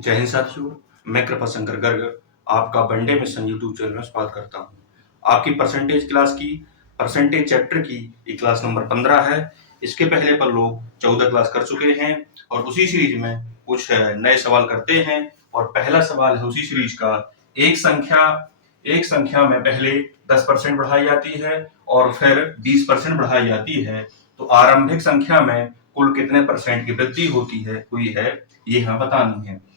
जय हिंद साथियों, मैं कृपाशंकर गर्ग आपका वनडे मिशन यूट्यूब चैनल में स्वागत करता हूं। आपकी परसेंटेज क्लास की परसेंटेज चैप्टर की ये क्लास नंबर 15 है। इसके पहले पर लोग 14 क्लास कर चुके हैं और उसी सीरीज में कुछ नए सवाल करते हैं। और पहला सवाल है उसी सीरीज का, एक संख्या में पहले 10% बढ़ाई जाती है और फिर 20% बढ़ाई जाती है, तो आरंभिक संख्या में कुल कितने परसेंट की वृद्धि होती है हुई है, ये हमें बतानी है।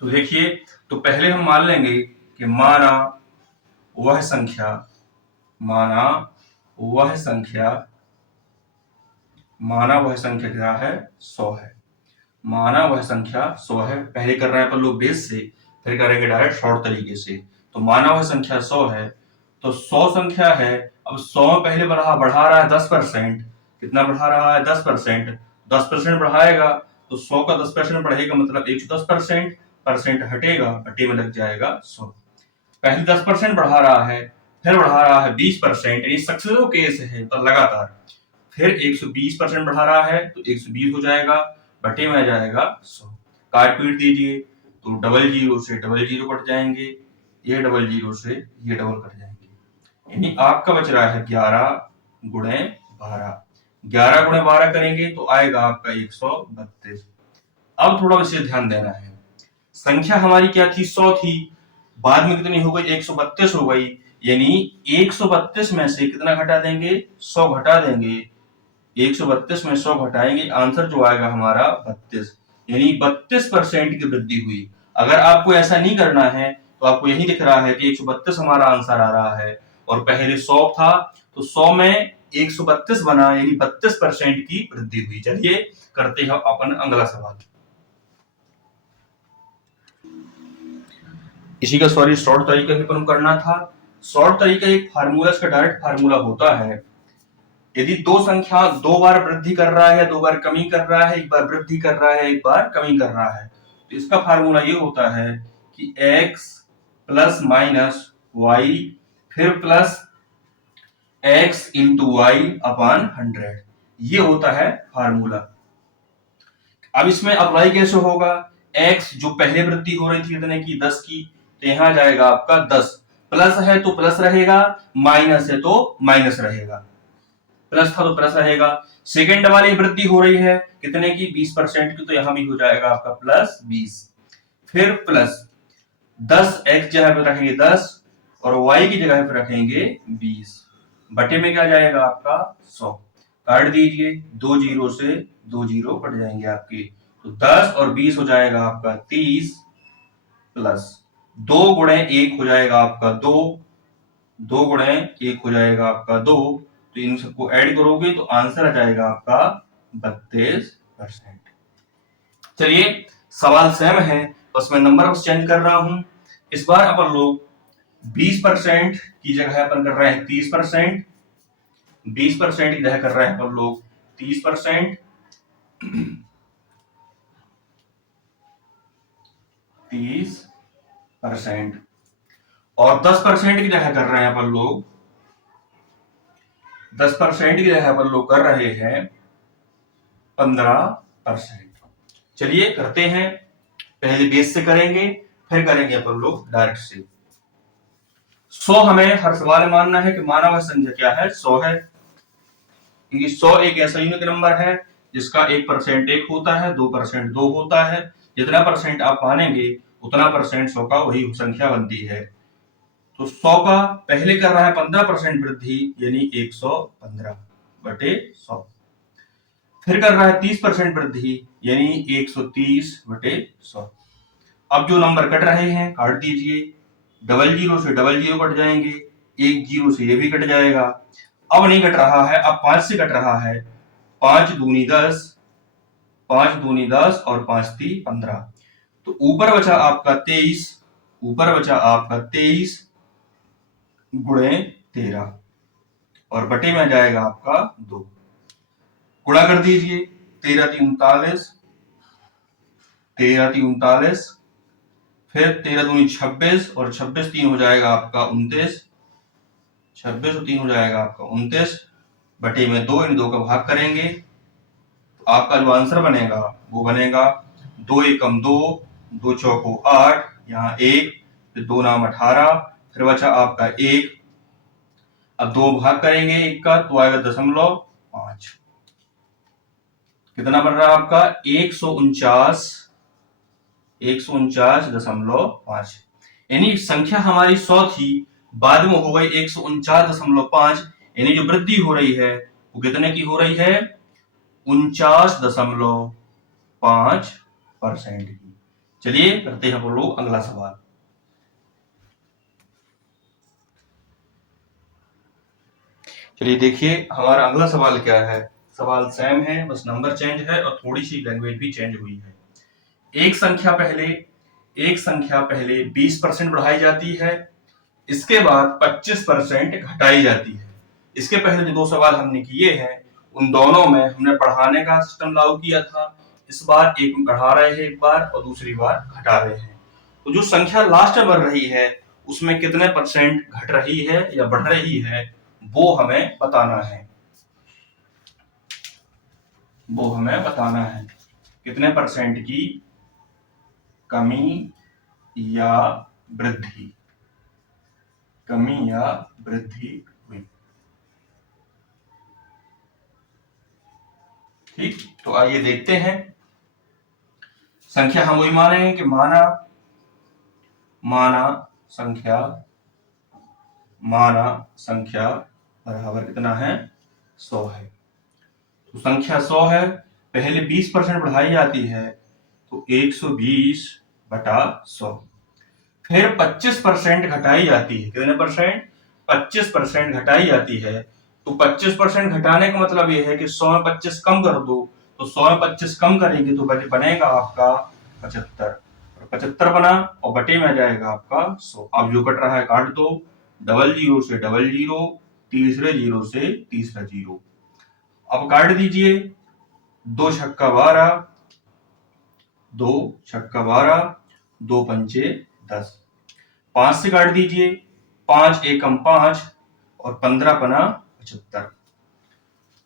तो देखिए, तो पहले हम मान लेंगे कि माना वह संख्या क्या है, 100 है। माना वह संख्या 100 है। पहले कर रहे हैं अपन लोग बेस से, फिर करेंगे डायरेक्ट शॉर्ट तरीके से। तो माना वह संख्या 100 है, तो 100 संख्या है। अब 100 में पहले बढ़ा रहा है 10%। कितना बढ़ा रहा है? 10%। 10% बढ़ाएगा तो 100 का 10% बढ़ेगा, मतलब 110%। परसेंट हटेगा, बटे में लग जाएगा 100। पहले 10% बढ़ा रहा है, फिर बढ़ा रहा है 20%, ये सक्सेसफुल केस है तो लगातार। फिर 120% बढ़ा रहा है तो 120 हो जाएगा, बटे में आ जाएगा 100। काट पीट दीजिए तो डबल जीरो से डबल जीरो कट जाएंगे, ये डबल जीरो से ये डबल कट जाएंगे, यानी आपका बच रहा है 11 गुणे 12। 11 गुणे 12 करेंगे तो आएगा आपका 132। अब थोड़ा विशेष ध्यान देना है, संख्या हमारी क्या थी? 100 थी। बाद में कितनी हो गई? 132 हो गई। यानी 132 में से कितना घटा देंगे? 100 घटा देंगे। 132 में 100 घटाएंगे, आंसर जो आएगा हमारा 32, यानी 32% की वृद्धि हुई। अगर आपको ऐसा नहीं करना है तो आपको यही दिख रहा है कि 132 हमारा आंसर आ रहा है और पहले 100 था, तो 100 में 132 बना, यानी 32% की वृद्धि हुई। चलिए करते हैं अपन अगला सवाल। इसी का शॉर्ट तरीका से अपन करना था। शॉर्ट तरीका एक फार्मूला, इसका डायरेक्ट फार्मूला होता है, यदि दो संख्या दो बार वृद्धि कर रहा है, दो बार कमी कर रहा है, एक बार वृद्धि कर रहा है, एक बार कमी कर रहा है, तो इसका फार्मूला ये होता है कि x प्लस माइनस वाई फिर plus x into y upon 100, ये होता है फार्मूला। अब इसमें अप्लाई कैसे होगा? x जो पहले वृद्धि हो रही थी कितने की? 10 की, तो यहां जाएगा आपका 10। प्लस है तो प्लस रहेगा, माइनस है तो माइनस रहेगा। प्लस था तो प्लस रहेगा। सेकेंड वाली वृद्धि हो रही है कितने की? 20% की, तो यहां भी हो जाएगा आपका प्लस 20। फिर प्लस 10 x जगह पे रखेंगे 10 और y की जगह पे रखेंगे 20, बटे में क्या जाएगा आपका 100। काट दीजिए, दो जीरो से दो जीरो कट जाएंगे आपके, तो 10 और 20 हो जाएगा आपका 30, प्लस 2 गुणे 1 हो जाएगा आपका 2, 2 गुणे 1 हो जाएगा आपका 2, तो इन सबको ऐड करोगे तो आंसर आ जाएगा आपका 32%। चलिए सवाल सेम है, बस मैं नंबर बस चेंज कर रहा हूं। इस बार अपन लोग 20% की जगह अपन कर रहे हैं 30%, 20% की जगह कर रहे हैं अपन लोग 30%, 30% और 10% की जगह कर रहे हैं अपन लोग 10% की जगह अपन लोग कर रहे हैं 15%। चलिए करते हैं, पहले बेस से करेंगे फिर करेंगे अपन लोग डायरेक्ट से। 100 हमें हर सवाल में मानना है कि माना वह संख्या क्या है? 100 है, क्योंकि 100 एक ऐसा यूनिक नंबर है जिसका 1% 1 होता है, 2% 2 होता है। जितना परसेंट आप मानेंगे उतना परसेंट 100 का वही संख्या बनती है। तो 100 का पहले कर रहा है 15% वृद्धि, यानी 115 बटे 100। फिर कर रहा है 30% वृद्धि, यानी 130 बटे 100। अब जो नंबर कट रहे हैं काट दीजिए, डबल जीरो से डबल जीरो कट जाएंगे, एक जीरो से ये भी कट जाएगा। अब नहीं कट रहा है, अब 5 से कट रहा है। 5 दूनी 10, 5 दूनी 10 और 5 ती 15, तो ऊपर बचा आपका 23, ऊपर बचा आपका 23 गुणे 13 और बटे में जाएगा आपका 2। गुणा कर दीजिए, 13 ती 39, 13 ती 39, फिर 13 दूनी 26 और 26 3 हो जाएगा आपका 29, 26 और 3 हो जाएगा आपका 29, बटे में 2, इन 2 का भाग करेंगे तो आपका जो आंसर बनेगा वो बनेगा 2 एकम 2, 2 चौको 8, यहाँ 1, फिर 2 नाम 18, फिर बचा आपका 1। अब 2 भाग करेंगे 1 का तो आएगा 0.5। कितना बन रहा है आपका 149.5। यानी संख्या हमारी 100 थी, बाद में हो गई 149.5। यानी जो वृद्धि हो रही है वो कितने की हो रही है? 49.5% की। चलिए करते हैं हम लोग अगला सवाल। चलिए देखिए हमारा अगला सवाल क्या है। सवाल सेम है, बस नंबर चेंज है और थोड़ी सी लैंग्वेज भी चेंज हुई है। एक संख्या पहले 20% बढ़ाई जाती है, इसके बाद 25% घटाई जाती है। इसके पहले जो 2 सवाल हमने किए हैं उन दोनों में हमने बढ़ाने का सिस्टम लागू किया था। इस बार एक बढ़ा रहे हैं एक बार और दूसरी बार घटा रहे हैं। तो जो संख्या लास्ट में बढ़ रही है उसमें कितने परसेंट घट रही है या बढ़ रही है वो हमें बताना है। कितने परसेंट की कमी या वृद्धि हुई। ठीक, तो आइए देखते हैं। संख्या हम वही मानेंगे कि माना संख्या बराबर कितना है? 100 है। तो संख्या 100 है, पहले 20% बढ़ाई जाती है तो 120/100। फिर 25% घटाई जाती है। कितने परसेंट? 25% घटाई जाती है। तो 25% घटाने का मतलब ये है कि 100 में 25 कम कर दो, तो 100 में 25 कम करेंगे तो बनेगा आपका 75। 75 बना और बटे में जाएगा आपका 100। अब जो कट रहा है काट दो, डबल जीरो से डबल जीरो, तीसरे जीरो से तीसरा जीरो। अब काट दीजिए, 2 छक्का 12, 2 छक्का 12, 2 पंचे 10। 5 से काट दीजिए, 5 एकम 5 और 15 पना 75।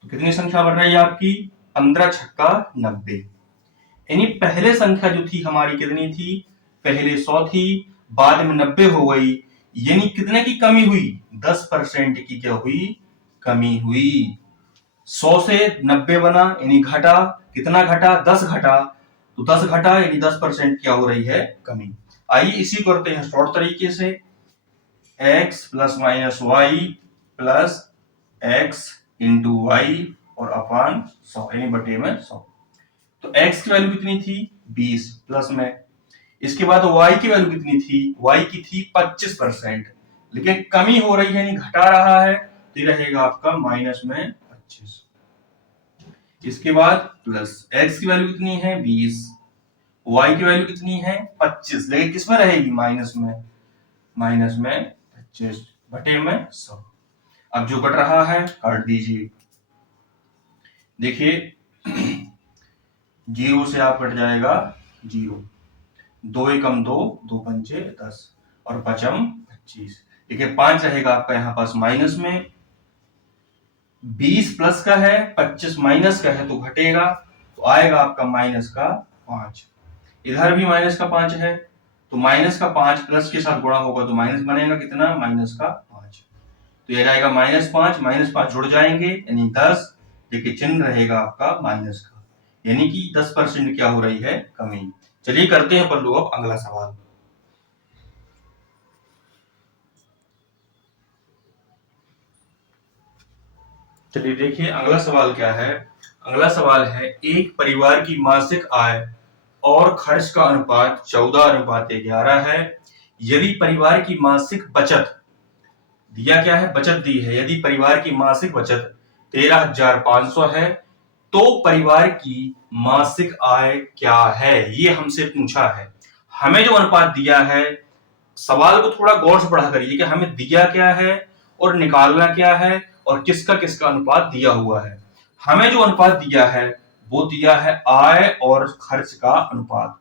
तो कितनी संख्या बन रही है आपकी? 15 छक्का 90। यानी पहले संख्या जो थी हमारी कितनी थी? पहले 100 थी, बाद में 90 हो गई। यानी कितने की कमी हुई? 10% की क्या हुई? कमी हुई। 100 से 90 बना यानी घटा। कितना घटा? 10 घटा। तो 10 घटा यानी 10% क्या हो रही है? कमी। आइए इसी को करते हैं शॉर्ट तरीके से। x plus minus y plus x into y और अपान 100 यानी बटे में 100। तो x की वैल्यू कितनी थी? 20 प्लस में। इसके बाद y की वैल्यू कितनी थी? y की थी 25%, लेकिन कमी हो रही है यानी घटा रहा है तो ये रहेगा आपका माइनस में 25। इसके बाद प्लस x की वैल्यू कितनी है? 20, y की वैल्यू कितनी है? 25, लेकिन किस में रहेगी? माइनस में 25 बटे में 100। अब जो कट रहा है काट दीजिए। देखिए 0 से आप कट जाएगा 0, 2 एकम 2, 2 पंचे 10 और पचम 25। देखिए 5 रहेगा आपका यहाँ पास माइनस में, 20 प्लस का है 25 माइनस का है तो घटेगा, तो आएगा आपका माइनस का 5। इधर भी माइनस का 5 है तो माइनस का 5 प्लस के साथ गुणा होगा तो माइनस बनेगा कितना? माइनस का 5। तो ये रहेगा -5 जुड़ जाएंगे यानी 10। देखिए चिन्ह रहेगा आपका माइनस का, यानी कि 10% क्या हो रही है? कमी। चलिए करते हैं पल्लू अब अगला सवाल। चलिए देखिए अगला सवाल क्या है। अगला सवाल है, एक परिवार की मासिक आय और खर्च का अनुपात 14:11 है। यदि परिवार की मासिक बचत दिया क्या है? बचत दी है। यदि परिवार की मासिक बचत 13,500 है तो परिवार की मासिक आय क्या है? ये हमसे पूछा है। हमें जो अनुपात दिया है, सवाल को थोड़ा गौर से पढ़ा करिए कि हमें दिया क्या है और निकालना क्या है और किसका किसका अनुपात दिया हुआ है। हमें जो अनुपात दिया है वो दिया है आय और खर्च का अनुपात,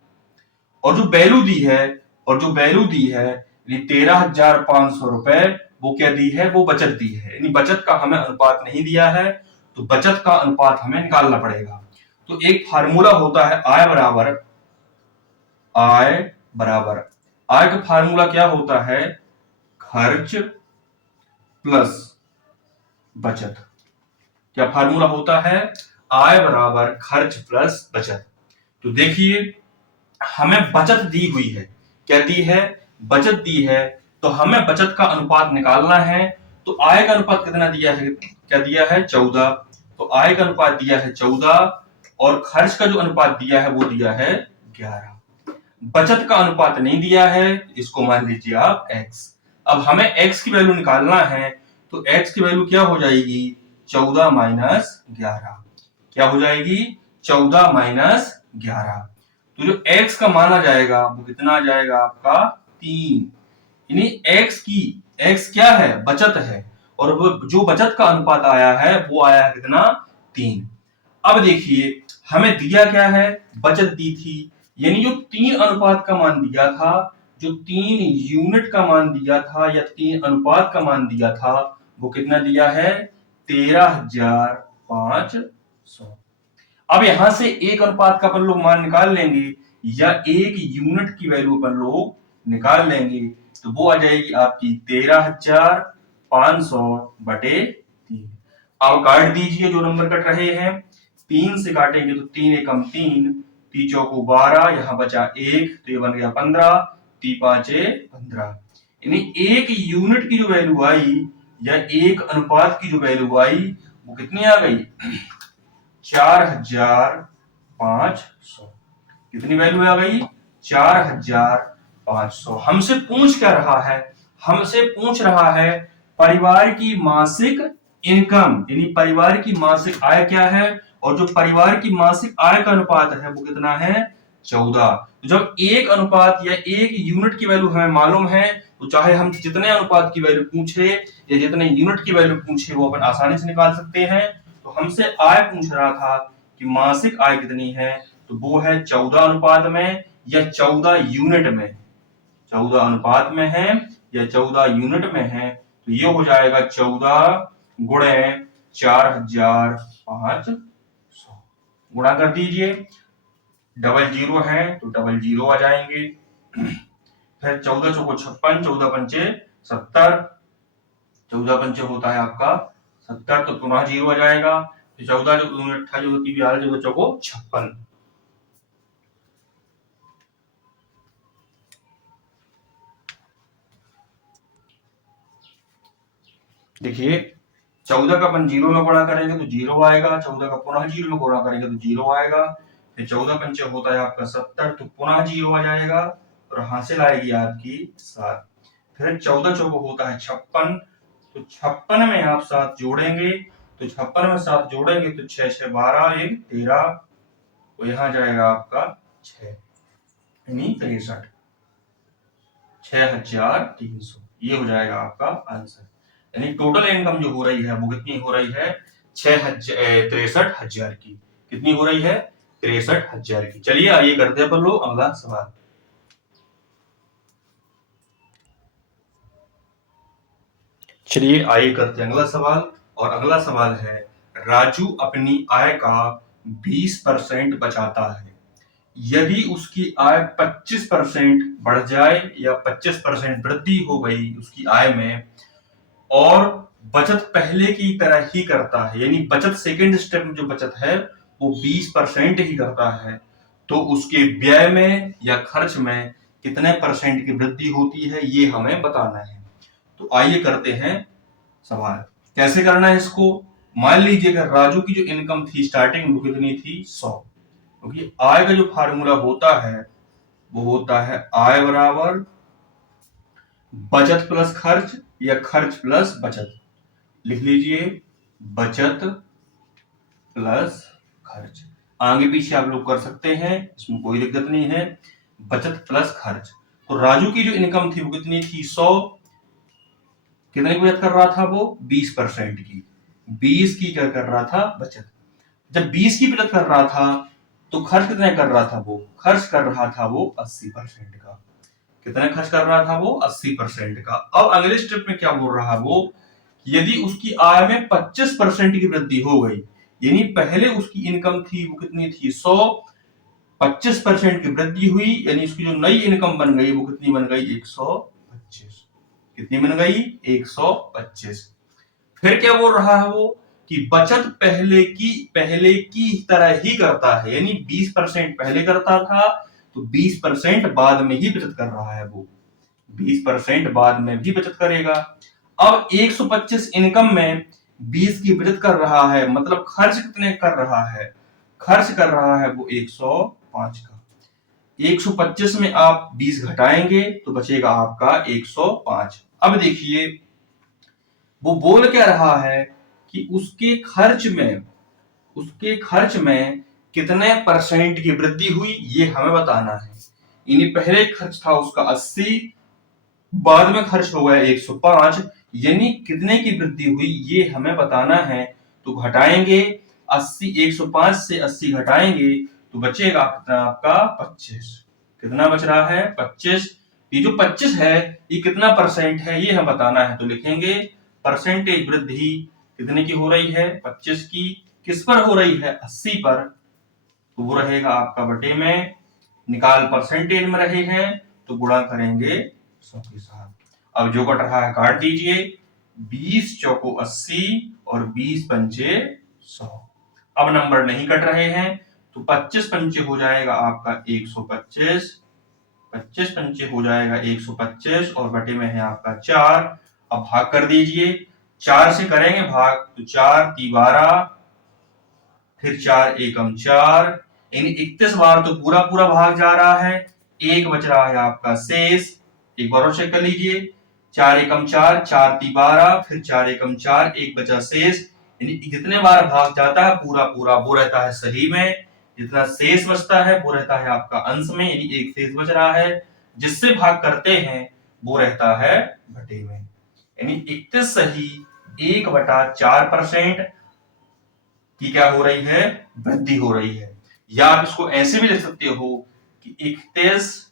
और जो वैल्यू दी है 13,500 रुपए, वो क्या दी है? वो बचत दी है। यानी बचत का हमें अनुपात नहीं दिया है तो बचत का अनुपात हमें निकालना पड़ेगा। तो एक फार्मूला होता है आय बराबर आय बराबर, आय का फार्मूला क्या होता है, खर्च प्लस बचत। क्या फार्मूला होता है, आय बराबर खर्च प्लस बचत। तो देखिए हमें बचत दी हुई है, क्या दी है, बचत दी है, तो हमें बचत का अनुपात निकालना है। तो आय का अनुपात कितना दिया है, क्या दिया है 14, तो आय का अनुपात दिया है 14 और खर्च का जो अनुपात दिया है वो दिया है 11। बचत का अनुपात नहीं दिया है, इसको मान लीजिए आप x। अब हमें x की वैल्यू निकालना है, तो x की वैल्यू क्या हो जाएगी, 14 माइनस 11। क्या हो जाएगी, 14 माइनस 11। तो जो x का मान आ जाएगा वो कितना आ जाएगा आपका 3। यानी x क्या है, बचत है, और वो जो बचत का अनुपात आया है वो आया है कितना, 3। अब देखिए हमें दिया क्या है, बचत दी थी, यानी जो 3 अनुपात का मान दिया था, जो 3 यूनिट का मान दिया था या 3 अनुपात का मान दिया था, वो कितना दिया है, 13,500। अब यहां से एक अनुपात का अपन लोग मान निकाल लेंगे या एक यूनिट की वैल्यू अपन लोग निकाल लेंगे, तो वो आ जाएगी आपकी 13,500 बटे 3। अब काट दीजिए जो नंबर कट रहे हैं, 3 से काटेंगे तो 3 एकम 3, 3 चौको 12, यहां बचा 1 तो ये बन गया 15, 3 5 15। यानी एक यूनिट की जो वैल्यू आई या एक अनुपात की जो वैल्यू आई वो कितनी आ गई, 4,500। कितनी वैल्यू आ गई, 4,500। हमसे पूछ क्या रहा है, हमसे पूछ रहा है परिवार की मासिक इनकम, यानी परिवार की मासिक आय क्या है, और जो परिवार की मासिक आय का अनुपात है वो कितना है, 14। तो जब एक अनुपात या एक यूनिट की वैल्यू हमें मालूम है, तो चाहे हम जितने अनुपात की वैल्यू पूछे या जितने यूनिट की वैल्यू पूछे वो अपन आसानी से निकाल सकते हैं। तो हमसे आय पूछ रहा था कि मासिक आय कितनी है, तो वो है 14 अनुपात में या 14 यूनिट में, 14 अनुपात में है या 14 यूनिट में है, तो ये हो जाएगा 14 गुणे 4,500। गुणा कर दीजिए, डबल जीरो है तो डबल जीरो आ जाएंगे, फिर 14 चौको 56, 14 पंचे 70, 14 पंचे होता है आपका 70, तो पुनः जीरो आ जाएगा, तो 14 जो 28 जो की भी आ रहा है, 14 चौको 56। देखिए 14 का अपन जीरो में गुणा करेंगे तो जीरो आएगा, 14 का पुनः जीरो में गुणा करेंगे तो जीरो आएगा, फिर 14 पंचे होता है आपका 70, तो पुनः जीरो आ जाएगा और हासिल आएगी आपकी 7। फिर 14 चौको होता है 56, तो 56 में आप 7 जोड़ेंगे, तो 56 में 7 जोड़ेंगे तो 6 6 12 1 13, तो यहाँ जाएगा आपका 6 यानी 63, 6,300। ये हो जाएगा आपका आंसर। यानी टोटल इनकम जो हो रही है वो कितनी हो रही है, 63,000 की। कितनी हो रही है, 63,000 की। चलिए आइए करते हैं अपन लोग अगला सवाल। चलिए आइए करते हैं अगला सवाल, और अगला सवाल है, राजू अपनी आय का 20% बचाता है, यदि उसकी आय 25% बढ़ जाए या 25% वृद्धि हो गई उसकी आय में, और बचत पहले की तरह ही करता है, यानी बचत सेकंड स्टेप में जो बचत है वो 20% ही करता है, तो उसके व्यय में या खर्च में कितने परसेंट की वृद्धि होती है ये हमें बताना है। तो आइए करते हैं सवाल। कैसे करना है इसको, मान लीजिए अगर राजू की जो इनकम थी स्टार्टिंग में कितनी थी 100, क्योंकि आय का जो फार्मूला होता है वो होता है आय बराबर बचत प्लस खर्च या खर्च प्लस बचत। लिख लीजिए बचत प्लस खर्च, आगे पीछे आप लोग कर सकते हैं, इसमें कोई दिक्कत नहीं है। बचत प्लस खर्च, तो राजू की जो इनकम थी वो कितनी थी 100, कितने की बचत कर रहा था वो 20% की, 20 की क्या कर रहा था बचत। जब 20 की बचत कर रहा था तो खर्च कितने कर रहा था, वो खर्च कर रहा था वो 80% का। कितना खर्च कर रहा था वो 80% का। अब अगले स्टेप में क्या बोल रहा है वो, यदि उसकी आय में 25% की वृद्धि हो गई, यानी पहले उसकी इनकम थी वो कितनी थी 100, 25% की वृद्धि हुई, यानी इसकी जो नई इनकम बन गई वो कितनी बन गई? 125। कितनी बन गई? 125। फिर क्या बोल रहा है वो कि बचत पहले की तरह ही करता है, यानी 20% पहले करता था तो 20% बाद में ही बचत कर रहा है वो, 20% बाद में भी बचत करेगा। अब 125 इनकम में 20 की बचत कर रहा है, मतलब खर्च कितने कर रहा है? खर्च कर रहा है वो 105 का। 125 में आप 20 घटाएंगे तो बचेगा आपका 105। अब देखिए वो बोल क्या रहा है कि उसके खर्च में कितने परसेंट की वृद्धि हुई ये हमें बताना है। यानी पहले खर्च था उसका 80, बाद में खर्च हो गया 105, यानी कितने की वृद्धि हुई ये हमें बताना है। तो घटाएंगे 80, 105 से 80 घटाएंगे तो बचेगा कितना आपका? 25। कितना बच रहा है? 25। ये जो 25 है ये कितना परसेंट है ये हमें बताना है, तो लिखेंगे परसेंटेज वृद्धि कितने की हो रही है? 25 की। किस पर हो रही है? 80 पर। तो वो रहेगा आपका बटे में, निकाल परसेंटेज में रहे हैं तो गुणा करेंगे 100 के साथ। अब जो कट रहा है काट दीजिए, 20 चौको 80 और 20 पंचे 100। अब नंबर नहीं कट रहे हैं तो 25 पंचे हो जाएगा आपका 125, 25 पंचे हो जाएगा 125 और बटे में है आपका 4। अब भाग कर दीजिए, 4 से करेंगे भाग तो 4 × 12, फिर 4 एकम 4, यानी 31 बार तो पूरा पूरा भाग जा रहा है, एक बच रहा है आपका शेष। एक बार और चेक कर लीजिए, 4 एकम 4, 4 × 12, फिर 4 एकम 4, एक बचा शेष। यानी जितने बार भाग जाता है पूरा पूरा वो रहता है सही में, जितना शेष बचता है वो रहता है आपका अंश में, यानी एक शेष बच रहा है, जिससे भाग करते हैं वो रहता है बटे में। यानी 31 सही 1/4% की क्या हो रही है? वृद्धि हो रही है। या आप इसको ऐसे भी लिख सकते हो कि 31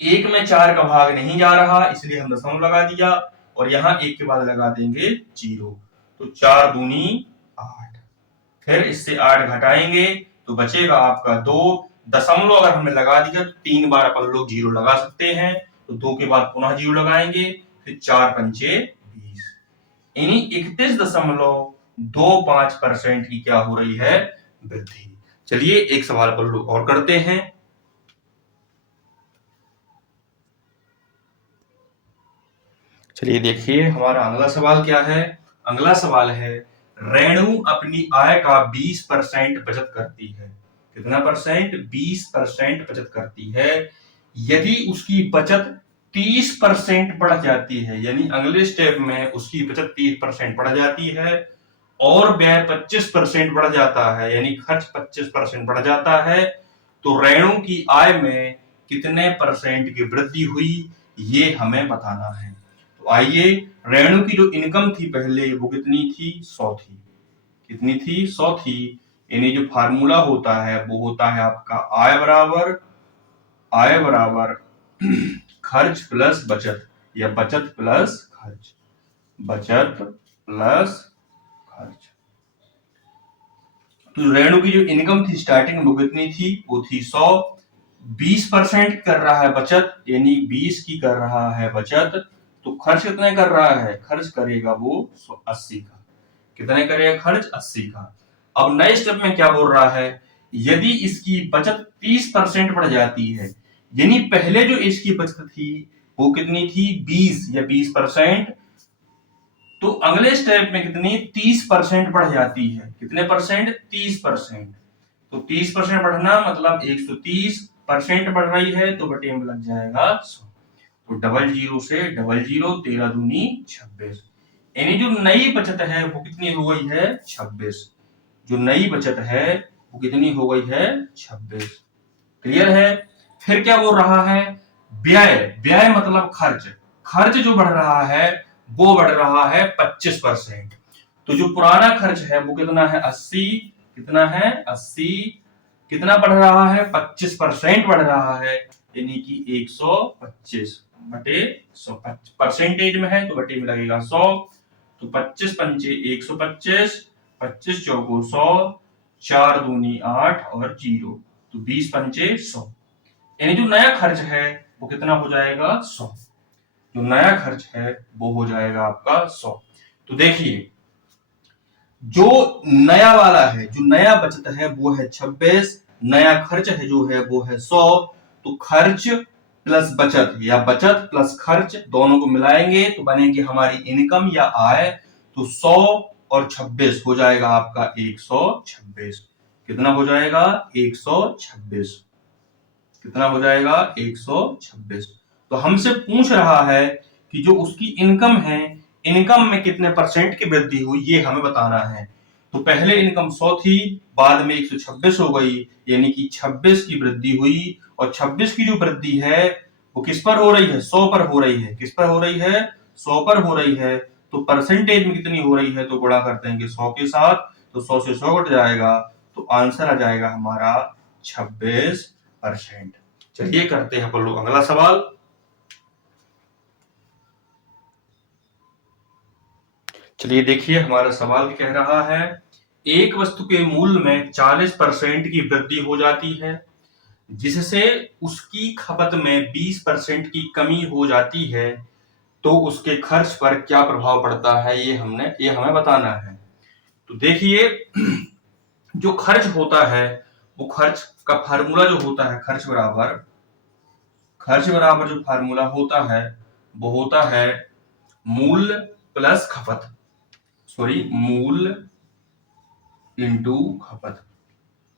1 में 4 का भाग नहीं जा रहा इसलिए हम दशमलव लगा दिया, और यहां 1 के बाद लगा देंगे 0, तो 4 दूनी 8, फिर इससे 8 घटाएंगे तो बचेगा आपका 2। दशमलव अगर हमने लगा दिया तो 3 बार अपन लोग 0 लगा सकते हैं, तो 2 के बाद पुनः 0 लगाएंगे, फिर 4 पंचे 20, यानी 31.25% की क्या हो रही है? वृद्धि। चलिए एक सवाल पर लोग और करते हैं। चलिए देखिए हमारा अगला सवाल क्या है। अगला सवाल है, रेणु अपनी आय का 20% बचत करती है। कितना परसेंट? 20% बचत करती है। यदि उसकी बचत 30% बढ़ जाती है, यानी अगले स्टेप में उसकी बचत 30% बढ़ जाती है और व्यय 25% बढ़ जाता है, यानी खर्च 25% बढ़ जाता है, तो रेणु की आय में कितने परसेंट की वृद्धि हुई ये हमें बताना है। तो आइए, रेणु की जो इनकम थी पहले वो कितनी थी? 100 थी। कितनी थी? 100 थी। यानी जो फार्मूला होता है वो होता है आपका आय बराबर खर्च प्लस बचत, या बचत प्लस खर्च, बचत प्लस खर्च। तो रेणु की जो इनकम थी स्टार्टिंग में वो कितनी थी? वो थी 100। 20% कर रहा है बचत, यानी 20 की कर रहा है बचत, तो खर्च कितने कर रहा है? खर्च करेगा वो 80 का। कितने करेगा खर्च? 80 का। अब नए स्टेप में क्या बोल रहा है, यदि इसकी बचत 30% बढ़ जाती है, यानी पहले जो इसकी बचत थी वो कितनी थी? 20 या 20%, तो अगले स्टेप में कितनी? 30% बढ़ जाती है। कितने परसेंट? 30%। तो 30% बढ़ना मतलब 130% बढ़ रही है, तो बटे में लग जाएगा 100। तो 00 से 00, 13 दूनी 26, यानी जो नई बचत है वो कितनी हो गई है? 26। जो नई बचत है वो कितनी हो गई है? 26। क्लियर है? फिर क्या बोल रहा है? व्यय, व्यय मतलब खर्च, खर्च जो बढ़ रहा है वो बढ़ रहा है 25%। तो जो पुराना खर्च है वो कितना है? 80। कितना है? 80। कितना बढ़ रहा है? 25% बढ़ रहा है, यानी कि 125 बटे 100। परसेंटेज में है तो बटे में लगेगा 100, तो 25 पंचे 125, 25 चौको 100, 4 दूनी 8 और 0, तो 20 पंचे 100। यानी जो नया खर्च है वो कितना हो जाएगा 100। जो नया खर्च है वो हो जाएगा आपका 100। तो देखिए जो नया वाला है, जो नया बचत है वो है 26, नया खर्च है जो है वो है 100। तो खर्च प्लस बचत या बचत प्लस खर्च दोनों को मिलाएंगे तो बनेगी हमारी इनकम या आय। तो 100 और 26 हो जाएगा आपका 126। कितना हो जाएगा 126। कितना हो जाएगा 126। तो हमसे पूछ रहा है कि जो उसकी इनकम है, इनकम में कितने परसेंट की वृद्धि हुई ये हमें बताना है। तो पहले इनकम 100 थी, बाद में 126 हो गई, यानी कि 26 की वृद्धि हुई। और 26 की जो वृद्धि है वो किस पर हो रही है 100 पर हो रही है। किस पर हो रही है 100 पर हो रही है। तो परसेंटेज में कितनी हो रही है तो गुणा करते हैं कि 100 के साथ, तो 100 से 100 कट जाएगा, तो आंसर आ जाएगा हमारा 26%। चलिए करते हैं अपन लोग अगला सवाल। चलिए देखिए हमारा सवाल कह रहा है, एक वस्तु के मूल्य में 40% की वृद्धि हो जाती है, जिससे उसकी खपत में 20% की कमी हो जाती है, तो उसके खर्च पर क्या प्रभाव पड़ता है ये हमें बताना है। तो देखिए जो खर्च होता है वो खर्च का फार्मूला जो होता है, खर्च बराबर जो फार्मूला होता है वो होता है मूल्य प्लस खपत, सॉरी मूल्य इंटू खपत।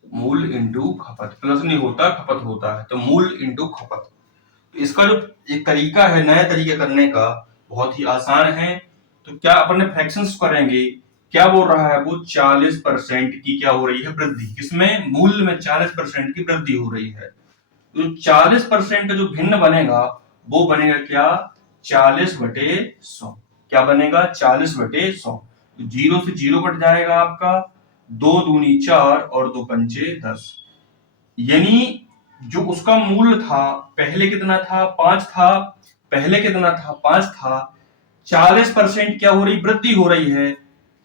मूल्य इंटू खपत, प्लस नहीं होता खपत होता है, तो मूल्य इंटू खपत। तो इसका जो एक तरीका है नया तरीका करने का, बहुत ही आसान है। तो क्या अपन फ्रैक्शंस करेंगे, क्या बोल रहा है वो 40% की क्या हो रही है वृद्धि, किसमें मूल्य में 40% की वृद्धि हो रही है। तो 40% का जो भिन्न बनेगा वो बनेगा क्या 40/100। क्या बनेगा 40/100। तो 0 से 0 कट जाएगा आपका, 2 दूनी 4 और 2 पंचे 10। यानी जो उसका मूल्य था पहले कितना था 5 था, पहले कितना था 5 था, 40% क्या हो रही वृद्धि हो रही है,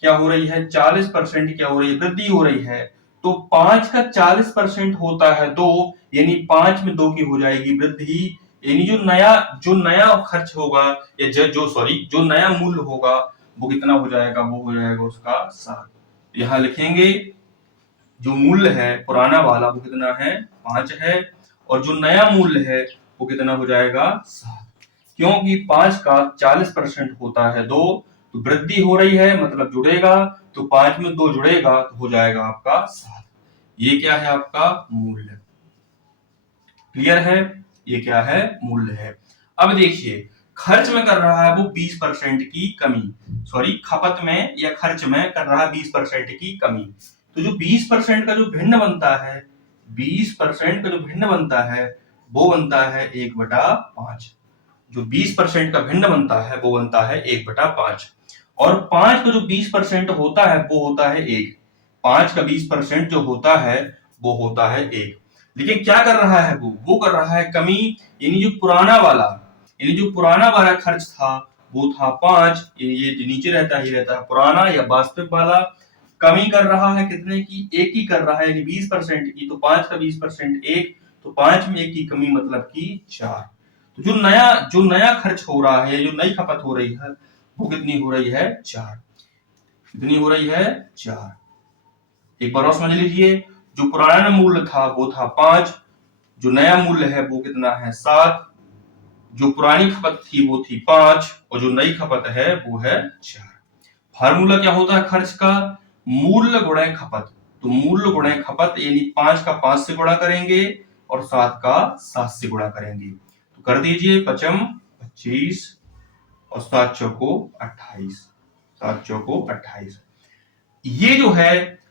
क्या हो रही है 40% क्या हो रही है वृद्धि हो रही है। तो 5 का 40% होता है 2, यानी 5 में 2 की हो जाएगी वृद्धि। यानी जो नया खर्च होगा या जो नया मूल्य होगा वो कितना हो जाएगा, वो हो जाएगा उसका 7। यहां लिखेंगे जो मूल्य है पुराना वाला वो कितना है 5 है, और जो नया मूल्य है वो कितना हो जाएगा 7। क्योंकि 5 का 40% होता है 2, तो वृद्धि हो रही है मतलब जुड़ेगा, तो 5 में 2 जुड़ेगा तो हो जाएगा आपका 7। ये क्या है आपका मूल्य। क्लियर है, ये क्या है मूल्य है। अब देखिए खर्च में कर रहा है वो 20% की कमी, सॉरी खपत में या खर्च में कर रहा है 20% की कमी। तो जो 20% का जो भिन्न बनता है, 20% का जो भिन्न बनता है वो बनता है 1/5। जो 20% का भिन्न बनता है वो बनता है 1/5। और 5 का जो 20% होता है वो होता है 1। 5 का 20% जो होता है वो होता है 1। लेकिन क्या कर रहा है वो कर रहा है कमी। यानी जो पुराना वाला खर्च था वो था 5, ये जो नीचे रहता ही रहता है पुराना या वास्तविक वाला। कमी कर रहा है कितने की 1 की कर रहा है, यानी 20% की। तो 5 का 20% 1, तो 5 में 1 की कमी मतलब की 4। तो जो नया खर्च हो रहा है, जो नई खपत हो रही है वो कितनी हो रही है 4। कितनी हो रही है 4। एक बार और समझ लीजिए, जो पुराना मूल्य था वो था 5, जो नया मूल्य है वो कितना है 7, जो पुरानी खपत थी वो थी 5 और जो नई खपत है वो है 4। फार्मूला क्या होता है खर्च का, मूल्य गुणे खपत। तो मूल्य गुणे खपत यानी 5 का 5 से गुणा करेंगे और 7 का 7 से गुणा करेंगे। तो कर दीजिए 5 25 और 7 चौको 28, 7 चौको 28। ये जो है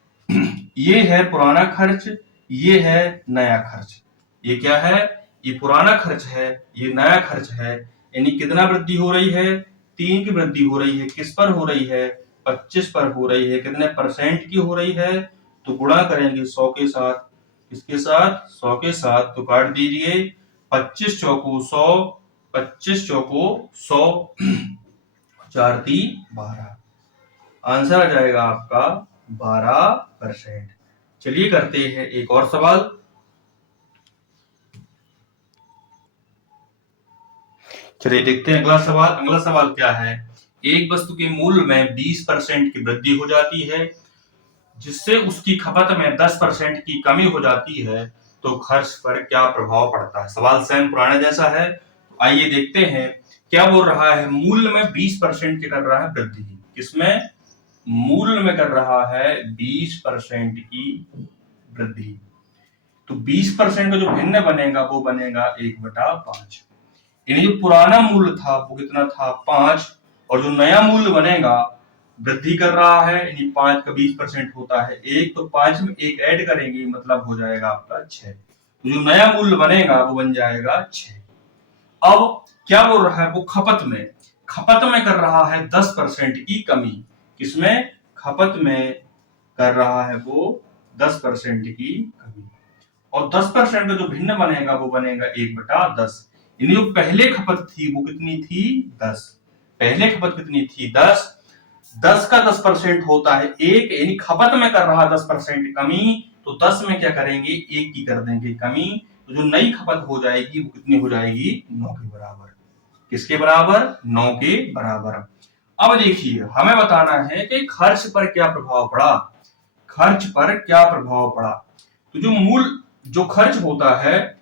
ये है पुराना खर्च, ये है नया खर्च। ये क्या है, ये पुराना खर्च है, ये नया खर्च है। यानी कितना वृद्धि हो रही है 3 की वृद्धि हो रही है। किस पर हो रही है 25 पर हो रही है। कितने परसेंट की हो रही है, तो गुणा करेंगे 100 के साथ। किसके साथ 100 के साथ, तो काट दीजिए 25 चौको 100, 25 चौको 100 4 3 12। आंसर आ जाएगा आपका 12%। चलिए करते हैं एक और सवाल। चलिए देखते हैं अगला सवाल। अगला सवाल क्या है? एक वस्तु के मूल्य में 20% की वृद्धि हो जाती है, जिससे उसकी खपत में 10% की कमी हो जाती है, तो खर्च पर क्या प्रभाव पड़ता है? सवाल सेम पुराने जैसा है। आइए देखते हैं क्या बोल रहा है। मूल्य में 20% की कर रहा है वृद्धि। किसमें? मूल्य में कर रहा है 20% की वृद्धि। तो 20% का जो भिन्न बनेगा वो बनेगा 1/5। यानी जो पुराना मूल्य था वो कितना था? 5। और जो नया मूल्य बनेगा, वृद्धि कर रहा है, यानी 5 का 20% होता है 1, तो 5 में 1 ऐड करेंगे, मतलब हो जाएगा आपका 6। तो जो नया मूल्य बनेगा वो बन जाएगा 6। अब क्या बोल रहा है वो? खपत में कर रहा है 10% की कमी। किसमें? खपत में कर रहा है वो 10% की कमी। और 10% का जो भिन्न बनेगा वो बनेगा 1/10। यानी जो पहले खपत थी वो कितनी थी? 10। पहले खपत कितनी थी? 10। 10 का 10% होता है 1, यानी खपत में कर रहा 10% कमी, तो 10 में क्या करेंगे? 1 की कर देंगे कमी। तो जो नई खपत हो जाएगी वो कितनी हो जाएगी? 9 के बराबर। किसके बराबर? 9 के बराबर। अब देखिए हमें बताना है कि खर्च पर क्या प्रभाव पड़ा। खर्च पर क्या प्रभाव पड़ा? तो जो खर्च होता है,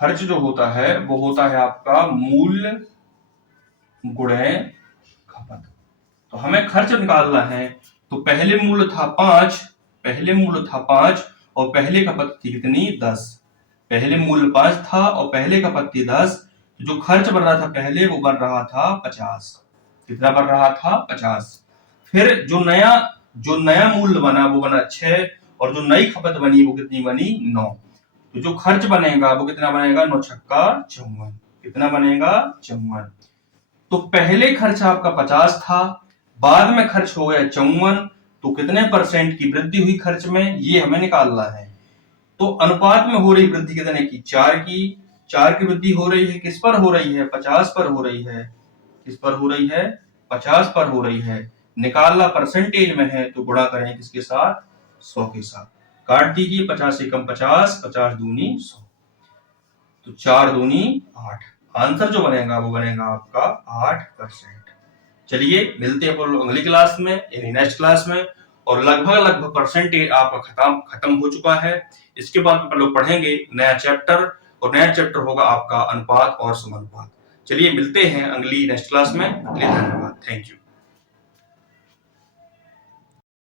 खर्च जो होता है वो होता है आपका मूल्य गुणे खपत। तो हमें खर्च निकालना है। तो पहले मूल्य था 5 और पहले खपत थी कितनी? 10। पहले मूल्य 5 था और पहले खपत थी 10। जो खर्च बन रहा था पहले वो बन रहा था 50। कितना बन रहा था? 50। फिर जो नया मूल्य बना वो बना 6, और जो नई खपत बनी वो कितनी बनी? 9। तो जो खर्च बनेगा वो कितना बनेगा? 9 छक्का 54। कितना बनेगा? 54। तो पहले खर्च आपका 50 था, बाद में खर्च हो गया 54, तो कितने परसेंट की वृद्धि हुई खर्च में, ये हमें निकालना है। तो अनुपात में हो रही वृद्धि कितने की? 4 की। 4 की वृद्धि हो रही है, किस पर हो रही है? 50 पर हो रही है। किस पर हो रही है? 50 पर हो रही है। निकालना परसेंटेज में है, तो गुणा करें किसके साथ? 100 के साथ। काट दीजिए, 50 से कम 50, 50 दूनी 100, तो 4 दूनी 8। आंसर जो बनेगा वो बनेगा आपका 8%। चलिए मिलते हैं अपन लोग अगली क्लास में, यानी नेक्स्ट क्लास में। और लगभग परसेंटेज आपका खत्म हो चुका है। इसके बाद अपन लोग पढ़ेंगे नया चैप्टर, और नया चैप्टर होगा आपका अनुपात और समानुपात। चलिए मिलते हैं अगली नेक्स्ट क्लास में। धन्यवाद। Thank you.